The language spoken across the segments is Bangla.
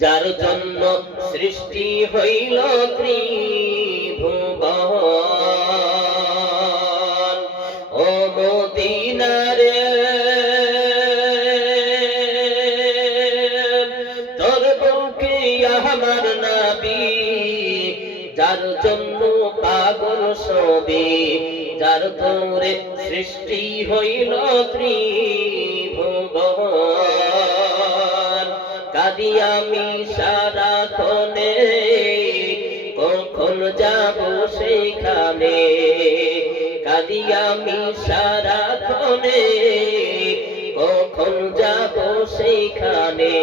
যার জন্য সৃষ্টি হইল ত্রিভুবন। ও মদিনারে তোর বুকে আমার নবী, যার জন্য পাগল সবে, যার তোরে সৃষ্টি হইল ত্রিভুবন। কাঁদি আমি সারাক্ষণে, কখন যাব সেখানে। কাঁদি আমি সারাক্ষণে, কখন যাব সেখানে।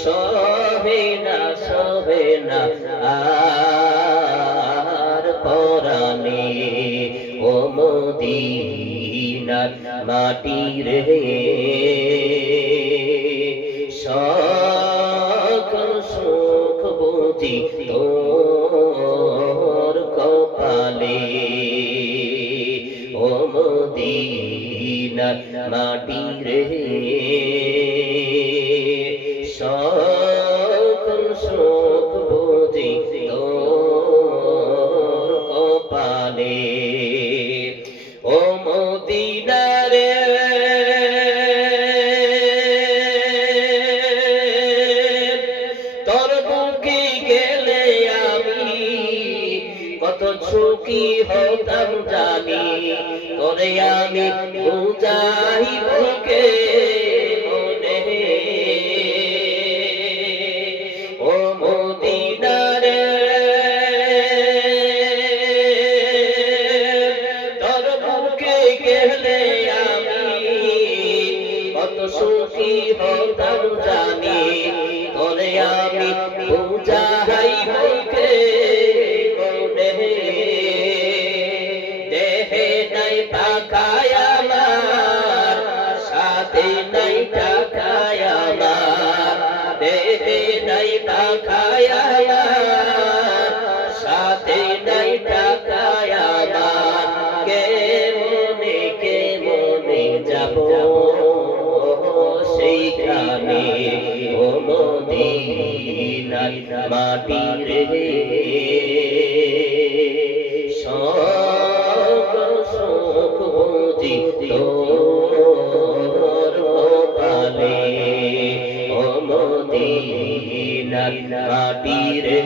সহে না আর পরাণে। ও মদিনার মাটি রে, সকল সুখ বুঝি তোর কপালে। ও মদিনার মাটি রে, সকল সুখ বুঝি তোর কপালে। ও মদিনারে তোর বুকে গেলে আমি কত সুখী হতাম জানি। তোরে আমি বুঝাইব কে মনে। ও মদিনারে তোর বুকে গেলে আমি কত সুখী হতাম জানি। তোরে আমি বুঝাইব কে মনে। দেহে নাই টাকায় আমার, সাথে নাই টাকায় আমার। দেহে নাই টাকায় আমার, সাথে নাই টাকায় আমার। কে মনে যাব সেইখানে। ও মদিনার মাটি রে, সকল সুখ বুঝি তোর কপালে। ও মদিনার মাটি রে।